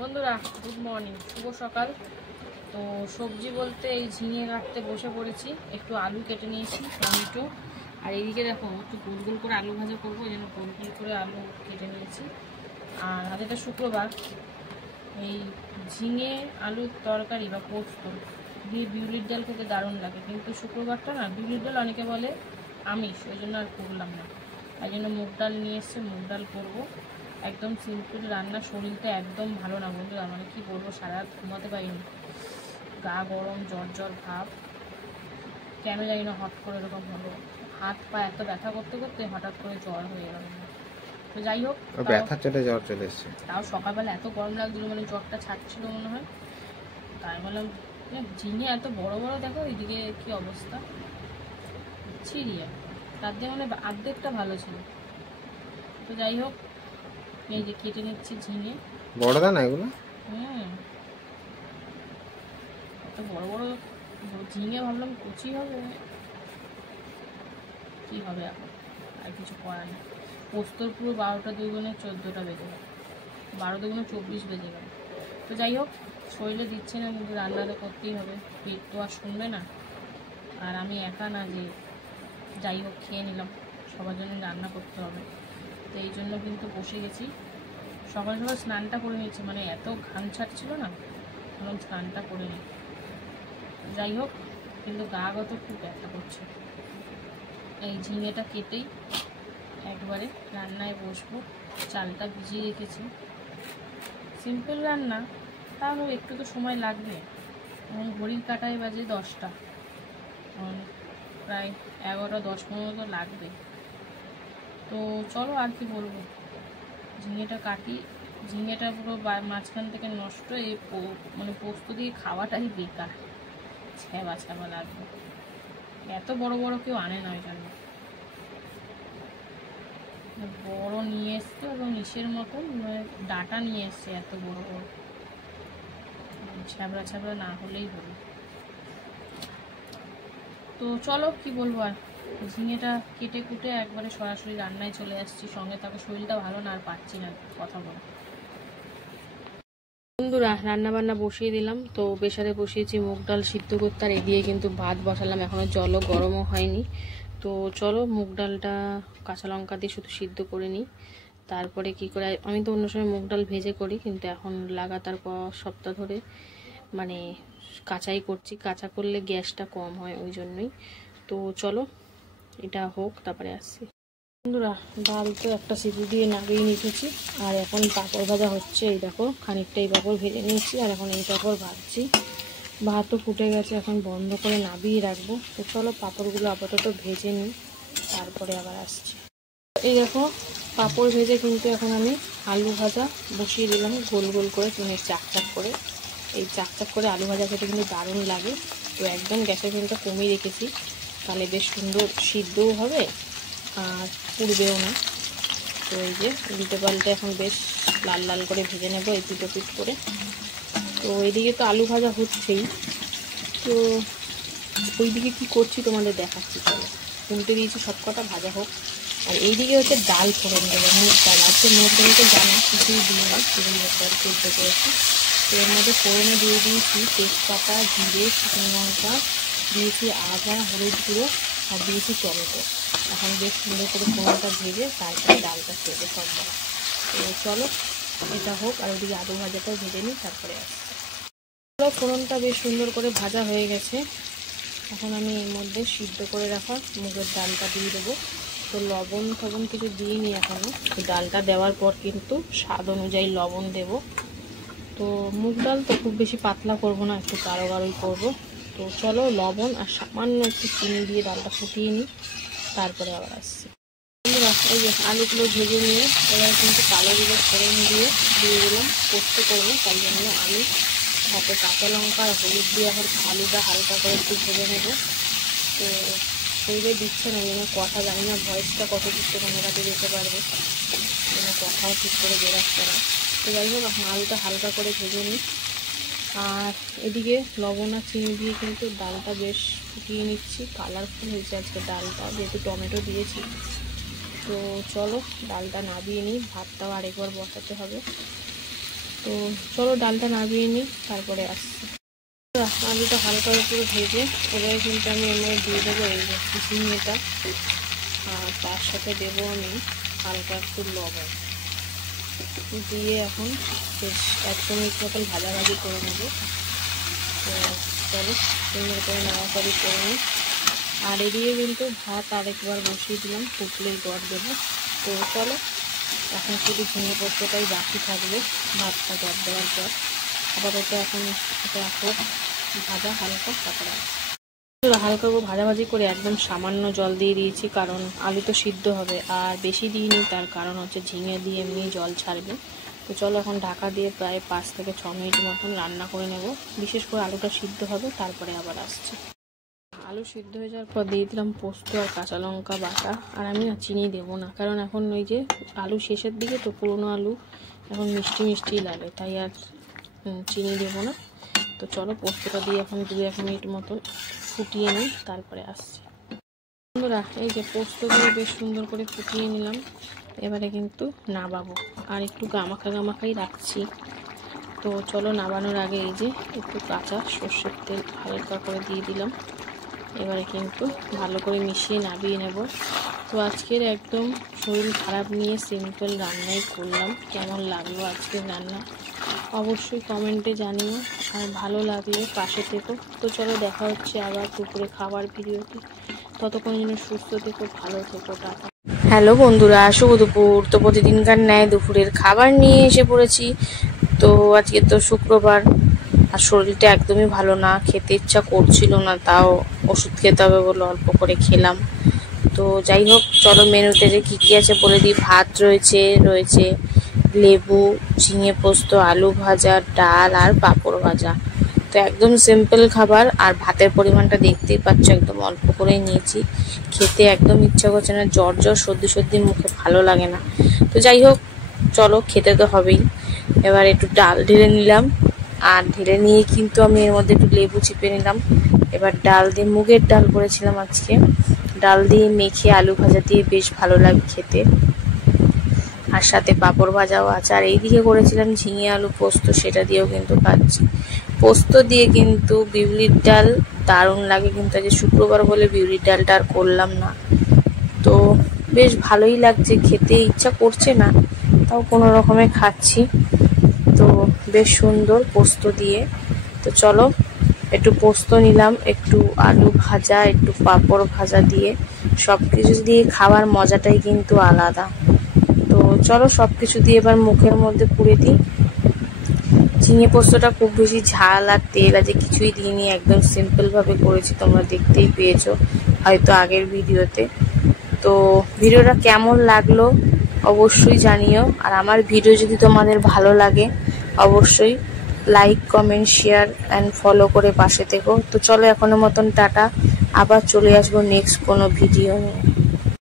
বন্ধুরা good morning, শুভ সকাল। তো সবজি বলতে এই ঝিঙে কাটতে বসে পড়েছি, একটু আলু কেটে নিয়েছি টমেটো, আর এইদিকে দেখো একটু গোল গোল করে আলু ভাজা করবো, এই জন্য গোল গোল করে আলু কেটে নিয়েছি। আর আজ এটা শুক্রবার, এই ঝিঙে আলুর তরকারি বা পোস্ত দিয়ে বিউলির ডাল খেতে দারুণ লাগে, কিন্তু শুক্রবারটা না বিউলির ডাল অনেকে বলে আমিষ, ওই জন্য আর করলাম না। তাই জন্য মুগ ডাল নিয়ে এসছে, মুগ ডাল করবো। একদম সিম্পল রান্না, শরীরটা একদম ভালো না বন্ধুরা, মানে কি বলবো, সারা রাত ঘুমাতে পারিনি, গা গরম, জ্বর জ্বর ভাব, কেন জানি না হট করে এরকম হলো, হাত পা এত ব্যথা করতে করতে হঠাৎ করে জ্বর হয়ে গেল। তো যাই হোক, ব্যথা চলে জ্বর চলে এসছে। তাও সকালবেলা এত গরম লাগছিল, মানে জ্বরটা ছাড়ছিল মনে হয়, তাই বললাম ঝিঙে এত বড় বড়, দেখো এইদিকে কি অবস্থা, ছিড়িয়ে তার দিয়ে মানে অর্ধেকটা ভালো ছিল। তো যাই হোক, এই যে কেটে নিচ্ছি ঝিঙে। বড় না এগুলো? এত বড় বড় ঝিঙে, ভাবলাম কচি হবে, কি হবে এখন, আর কিছু করার নেই। পোস্তর পুরো 12টা দুগুণে 14টা বেজে গেল, 12 দুগুণে 24 বেজে গেল। তো যাই হোক, শরীরে দিচ্ছে না, কিন্তু রান্না তো করতেই হবে, পেট তো আর শুনবে না। আর আমি একা না যে যাই হোক খেয়ে নিলাম, সবার জন্য রান্না করতে হবে। তো এই জন্য কিন্তু বসে গেছি। সকাল সকাল স্নানটা করে নিচ্ছি, মানে এত ঘাম ছাড়ছিল না, তখন স্নানটা করে নিই। যাই হোক, কিন্তু গা গত খুব ব্যথা করছে। এই ঝিঙেটা কেটেই একবারে রান্নায় বসবো। চালটা ভিজিয়ে রেখেছি, সিম্পল রান্না, তাহলেও একটু তো সময় লাগবে। এবং ঘড়ির কাঁটায় বাজে 10টা, প্রায় 11টা 10-15 তো লাগবে। তো চলো, আর কি বলবো, ঝিঙেটা কাটি। ঝিঙেটা পুরো মাঝখান থেকে নষ্ট, এই মানে পোস্ত দিয়ে খাওয়াটাই বেকার, ছ্যাবা ছ্যাবা লাগবে। এত বড় বড় কেউ আনে না, ওই জন্য বড় নিয়ে এসছে, এবং ইসের মতন ডাটা নিয়ে এসছে, এত বড় বড়, ছ্যাবড়া ছ্যাবড়া না হলেই হলো। তো চলো, কি বলবো আর, ঝিঙেটা কেটে কুটে একবারে সরাসরি রান্নায় চলে আসছি। সঙ্গে তাকে শরীরটা ভালো না, আর পারছি না কথা বলে। বন্ধুরা রান্না বান্না বসিয়ে দিলাম, তো প্রেসারে বসিয়েছি মুগ ডাল সিদ্ধ করতে, আর এদিকে কিন্তু ভাত বসালাম, এখনো জলও গরমও হয়নি। তো চলো, মুগ ডালটা কাঁচা লঙ্কা দিয়ে শুধু সিদ্ধ করে নিই, তারপরে কি করে, আমি তো অন্য সময় মুগ ডাল ভেজে করি, কিন্তু এখন লাগাতার সপ্তাহ ধরে মানে কাঁচাই করছি, কাঁচা করলে গ্যাসটা কম হয়, ওই জন্যই। তো চলো এটা হোক, তারপরে আসছি। বন্ধুরা ডাল তো একটা সিটি দিয়ে নামিয়ে নিতেছি, আর এখন পাঁপড় ভাজা হচ্ছে। এই দেখো, খানিকটা এই পাঁপড় ভেজে নিয়েছি, আর এখন এই পাঁপড় ভাজছি। ভাতও ফুটে গেছে, এখন বন্ধ করে নামিয়ে রাখবো। তো চলো পাঁপড়গুলো আপাতত ভেজে নিই, তারপরে আবার আসছি। এই দেখো, পাঁপড় ভেজে কিন্তু এখন আমি আলু ভাজা বসিয়ে দিলাম, গোল গোল করে, মানে চাকচাক করে। এই চাকচাক করে আলু ভাজা খেতে কিন্তু দারুণ লাগে। তো একদম গ্যাসের ফ্লেমটা কমিয়ে রেখেছি, তাহলে বেশ সুন্দর সিদ্ধও হবে আর পুড়বেও না। তো এই যে উল্টে পাল্টে এখন বেশ লাল লাল করে ভেজে নেবো, এই পিটো পিট করে। তো এইদিকে তো আলু ভাজা হচ্ছেই, তো ওইদিকে কি করছি তোমাদের দেখাচ্ছি। চলো, উল্টে দিয়েছি, সব কটা ভাজা হোক। আর এইদিকে হচ্ছে ডাল ফোড়ন দেবো, মুগ ডাল। আজকে মুগ ডাল তো জানো কিছুই দিয়ে না, শুধু মুগ ডাল সেদ্ধ করেছি। তো এর মধ্যে ফোড়নে দিয়ে দিয়েছি তেজপাতা, জিরে, শুকনো লঙ্কা, দিয়েছি আদা, হলুদ গুঁড়ো, আর দিয়েছি টমেটো। এখন বেশ সুন্দর করে ফোড়নটা ভেজে তারপরে ডালটা দেবো সব বড়। তো চলো এটা হোক, আর ওদিকে আলু ভাজাটাও ভেজে নিই, তারপরে আসছি। চলো, ফোড়নটা বেশ সুন্দর করে ভাজা হয়ে গেছে, এখন আমি এর মধ্যে সিদ্ধ করে রাখা মুগের ডালটা দিয়ে দেবো। তো লবণ ফবণ কিছু দিইনি এখনও, ডালটা দেওয়ার পর কিন্তু স্বাদ অনুযায়ী লবণ দেব। তো মুগ ডাল তো খুব বেশি পাতলা করব না, একটু গাঢ় গাঢ়ই করবো। তো চলো, লবণ আর সামান্য একটু চিনি দিয়ে ডালটা ফুটিয়ে নিই, তারপরে আবার আসছি। এই যে আলুগুলো ভেজে নিয়ে এবার কিন্তু কালোগুলো ফোড়ন দিয়ে দিলাম, পোস্ত করবো, তাই জন্য আলু সাথে কাঁচা লঙ্কা আর হলুদ দিয়ে এখন আলুটা হালকা করে একটু ভেজে নেবো। তো শরীরে দিচ্ছে না, যেন কথা জানি না ভয়েসটা কত কিছু কোনো কাছে যেতে পারবে, যেন কথাও ঠিক করে বেরোচ্ছে না। তো যাই হোক, এখন আলুটা হালকা করে ভেজে নিই। আর এদিকে লবণ আর চিনি দিয়ে কিন্তু ডালটা বেশ ফুটিয়ে নিচ্ছি, কালারফুল হয়েছে আজকে ডালটা, যেহেতু টমেটো দিয়েছি। তো চলো ডালটা নামিয়ে নিই, ভাতটাও আরেকবার বসাতে হবে। তো চলো ডালটা নামিয়ে নিই, তারপরে আসছি। আলুটা হালকা একটু ভেজে এবারে কিন্তু আমি এর মধ্যে দিয়ে দেবো এই যে ঝিঙেটা, আর তার সাথে দেবো আমি হালকা একটু লবণ দিয়ে এখন বেশ 1 মিনিট মতন ভাজাভাজি করে নেবো। তো চলো সুন্দর করে নাড়াচাড়ি করে নিই। আর এদিকে কিন্তু ভাত আরেকবার বসিয়ে দিলাম, ফুটলেই গড় দেবো। তো চলো এখন শুধু ঝিঙে পোস্তটাই বাকি থাকবে ভাতটা গড় দেওয়ার পর। আপাতত এখন এটা হোক ভাজা হালকা, তারপরে হালকা করে ভাজাভাজি করে একদম সামান্য জল দিয়ে দিয়েছি, কারণ আলু তো সিদ্ধ হবে। আর বেশি দিইনি, তার কারণ হচ্ছে ঝিঙে দিয়ে এমনি জল ছাড়বে। তো চলো এখন ঢাকা দিয়ে প্রায় 5 থেকে 6 মিনিট মতন রান্না করে নেব। বিশেষ করে আলুটা সিদ্ধ হবে, তারপরে আবার আসছে। আলু সিদ্ধ হয়ে যাওয়ার পর দিয়ে দিলাম পোস্ত আর কাঁচা লঙ্কা বাটা। আর আমি না চিনি দেবো না, কারণ এখন ওই যে আলু শেষের দিকে তো পুরোনো আলু এখন মিষ্টি মিষ্টি লাগে, তাই আর চিনি দেবো না। তো চলো পোস্তটা দিয়ে এখন 2-1 মিনিট মতন ফুটিয়ে নিই, তারপরে আসছি। বন্ধুরা এই যে পোস্ত দিয়ে বেশ সুন্দর করে ফুটিয়ে নিলাম, এবারে কিন্তু নামাবো। আর একটু গামাখাই রাখছি। তো চলো নামানোর আগে এই যে একটু কাঁচা সর্ষের তেল হালকা করে দিয়ে দিলাম। এবারে কিন্তু ভালো করে মিশিয়ে নামিয়ে নেব। তো আজকের একদম শরীর খারাপ নিয়ে সিম্পল রান্নাই করলাম। কেমন লাগলো আজকের রান্না অবশ্যই কমেন্টে জানিও, আর ভালো লাগলে পাশে থেকো। তো চলো দেখা হচ্ছে আবার দুপুরে খাবার ভিডিওতে। ততক্ষণ যেন সুস্থ থেকো, ভালো থেকো, টাটা। হ্যালো বন্ধুরা, শুভ দুপুর। তো প্রতিদিনকার ন্যায় দুপুরের খাবার নিয়ে এসে পড়েছি। তো আজকে তো শুক্রবার, আর শরীরটা একদমই ভালো না, খেতে ইচ্ছা করছিল না, তাও ওষুধ খেতে হবে বলে অল্প করে খেলাম। তো যাই হোক চলো মেনুতে যে কী আছে বলে দিই। ভাত রয়েছে লেবু, ঝিঙে পোস্ত, আলু ভাজা, ডাল আর পাঁপড় ভাজা। তো একদম সিম্পল খাবার। আর ভাতের পরিমাণটা দেখতেই পাচ্ছ, একদম অল্প করেই নিয়েছি। খেতে একদম ইচ্ছা করছে না, জ্বর সর্দি মুখে ভালো লাগে না। তো যাই হোক চলো খেতে তো হবেই। এবার একটু ডাল ঢেলে নিলাম, আর ঢেলে নিয়ে কিন্তু আমি এর মধ্যে একটু লেবু চিপে নিলাম। এবার ডাল দিয়ে, মুগের ডাল করেছিলাম আজকে, ডাল দিয়ে মেখে আলু ভাজা দিয়ে বেশ ভালো লাগে খেতে। আর সাথে পাঁপড় ভাজাও আছে। আর এইদিকে করেছিলাম ঝিঙে আলু পোস্ত, সেটা দিয়েও কিন্তু খাচ্ছি। পোস্ত দিয়ে কিন্তু বিউলির ডাল দারুণ লাগে, কিন্তু আজ শুক্রবার বলে বিউলির ডালটা আর করলাম না। তো বেশ ভালোই লাগছে, খেতে ইচ্ছা করছে না, তাও কোনো রকমে খাচ্ছি। তো বেশ সুন্দর পোস্ত দিয়ে। তো চলো একটু পোস্ত নিলাম, একটু আলু ভাজা, একটু পাঁপড় ভাজা দিয়ে সব কিছু দিয়ে খাবার মজাটাই কিন্তু আলাদা। তো চলো সব কিছু দিয়ে এবার মুখের মধ্যে পুরে দিই। ঝিঙে পোস্তটা খুব বেশি ঝাল আর তেল আছে কিছুই দিইনি, একদম সিম্পলভাবে করেছি, তোমরা দেখতেই পেয়েছো হয়তো আগের ভিডিওতে। তো ভিডিওটা কেমন লাগলো অবশ্যই জানিও। আর আমার ভিডিও যদি তোমাদের ভালো লাগে অবশ্যই like, comment, share and follow করে পাশে থেকো। তো চলো এখনের মতন টাটা, আবার চলে আসবো নেক্সট কোনো ভিডিও নিয়ে।